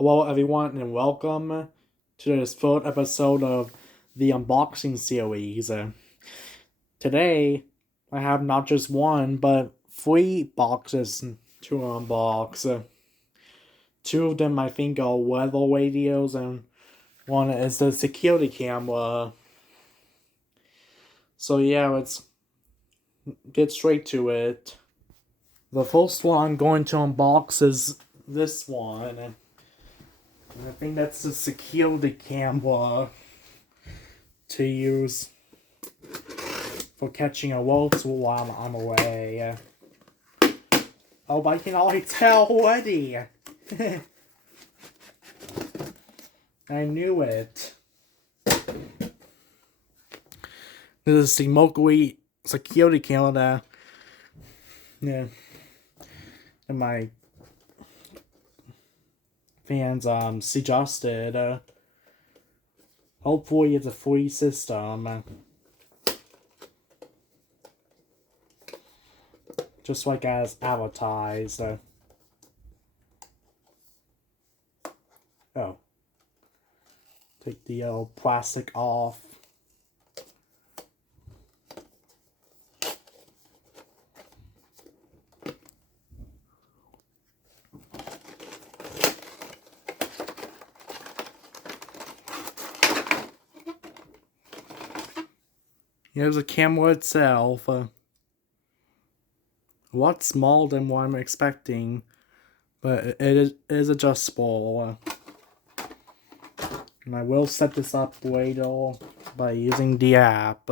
Hello everyone and welcome to this third episode of the unboxing series. Today I have not just one but three boxes to unbox. Two of them I think are weather radios and one is the security camera. So yeah, let's get straight to it. The first one I'm going to unbox is this one. I think that's the security camera to use for catching alerts while I'm away. Oh, but I can already tell already. I knew it. This is the Mercury security camera. Yeah, and my fans suggested. Hopefully it's a free system. Just like as advertised. Oh. Take the plastic off. Here's the camera itself. A lot smaller than what I'm expecting, but it is adjustable. And I will set this up later by using the app.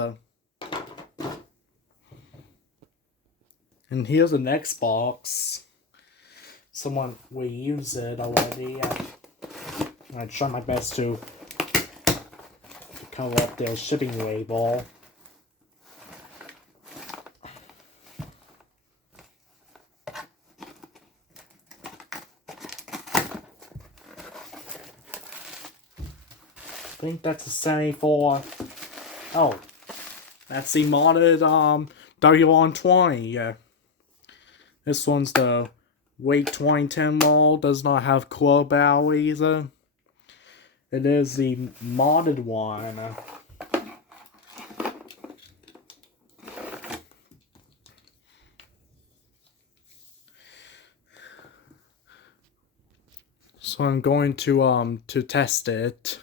And here's the next box. Someone will use it already. I try my best to cover up their shipping label. I think that's a 74. Oh, that's the modded WR100. This one's the Weight 2010 model. Does not have core batteries. It is the modded one. So I'm going to test it.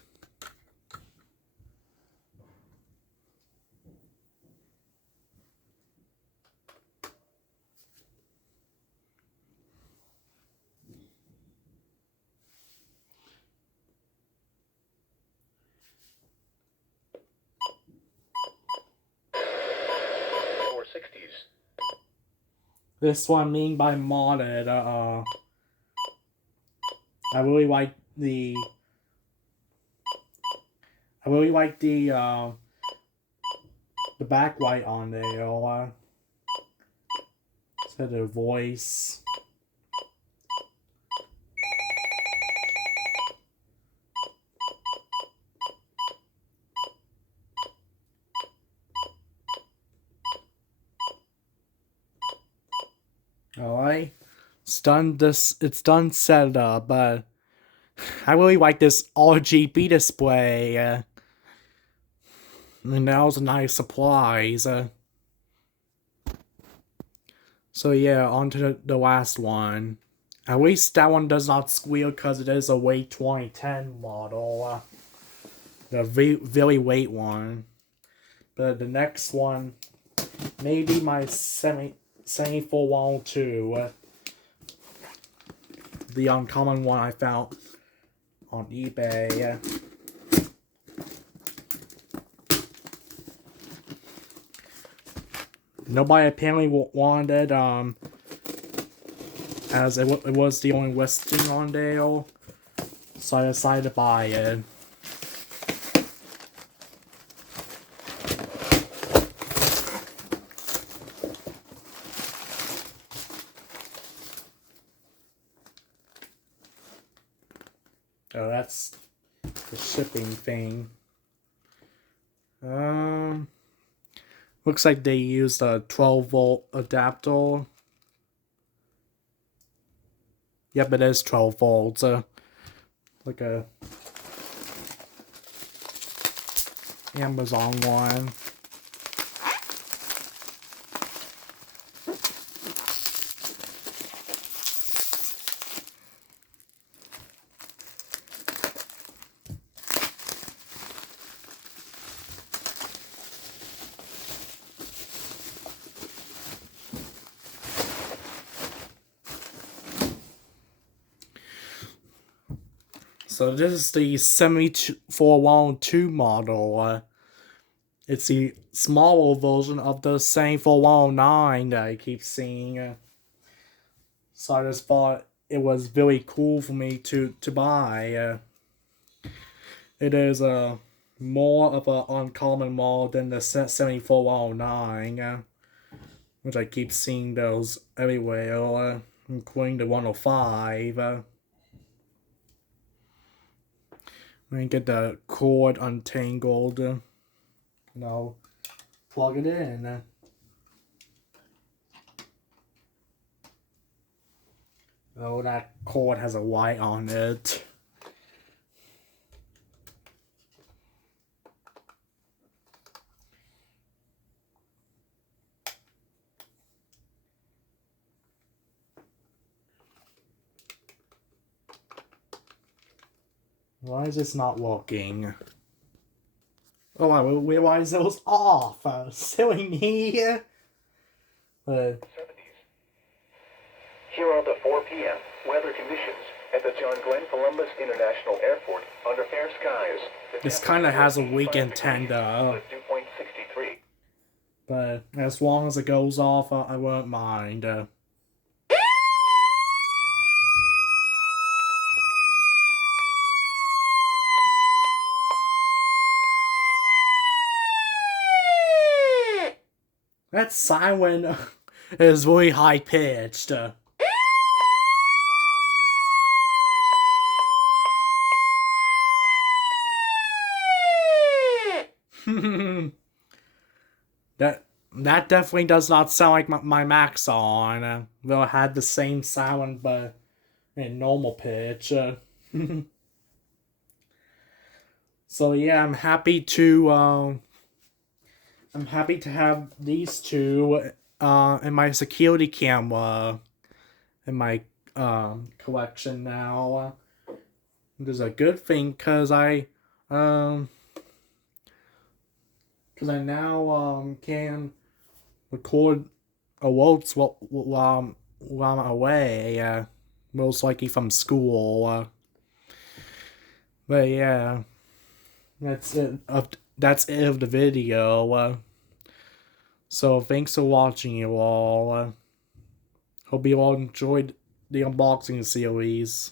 This one I mean by modded, I really like the backlight on there. Set a voice. Alright. It's done set up, but I really like this RGB display. And that was a nice surprise. So yeah, on to the last one. At least that one does not squeal because it is a Weight 2010 model. The very weight one. But the next one, maybe my 74102. The uncommon one I found on eBay. Nobody apparently wanted it, as it was the only listing on there, so I decided to buy it. Oh, that's the shipping thing. Looks like they used a 12-volt adapter. Yep, it is 12 volts. like a Amazon one. So this is the 7412 model. It's the smaller version of the same 4109 that I keep seeing. So I just thought it was very cool for me to buy. It is more of an uncommon model than the 7409, which I keep seeing those everywhere, including the 105. Let me get the cord untangled. And I'll plug it in. Oh, that cord has a light on it. Why is this not working? Oh, I realized it was off. Silly me. But 70s. Here are the 4 p.m. weather conditions at the John Glenn Columbus International Airport under fair skies. This kind of has a weak antenna. But as long as it goes off, I won't mind. That siren is really high pitched. That definitely does not sound like my Maxon. Though it had the same sound but in normal pitch. So yeah, I'm happy to have these two in my security camera in my collection now. Which is a good thing because I now can record alerts while I'm away, most likely from school. But yeah, that's it. That's it of the video. So thanks for watching, you all. Hope you all enjoyed the unboxing series.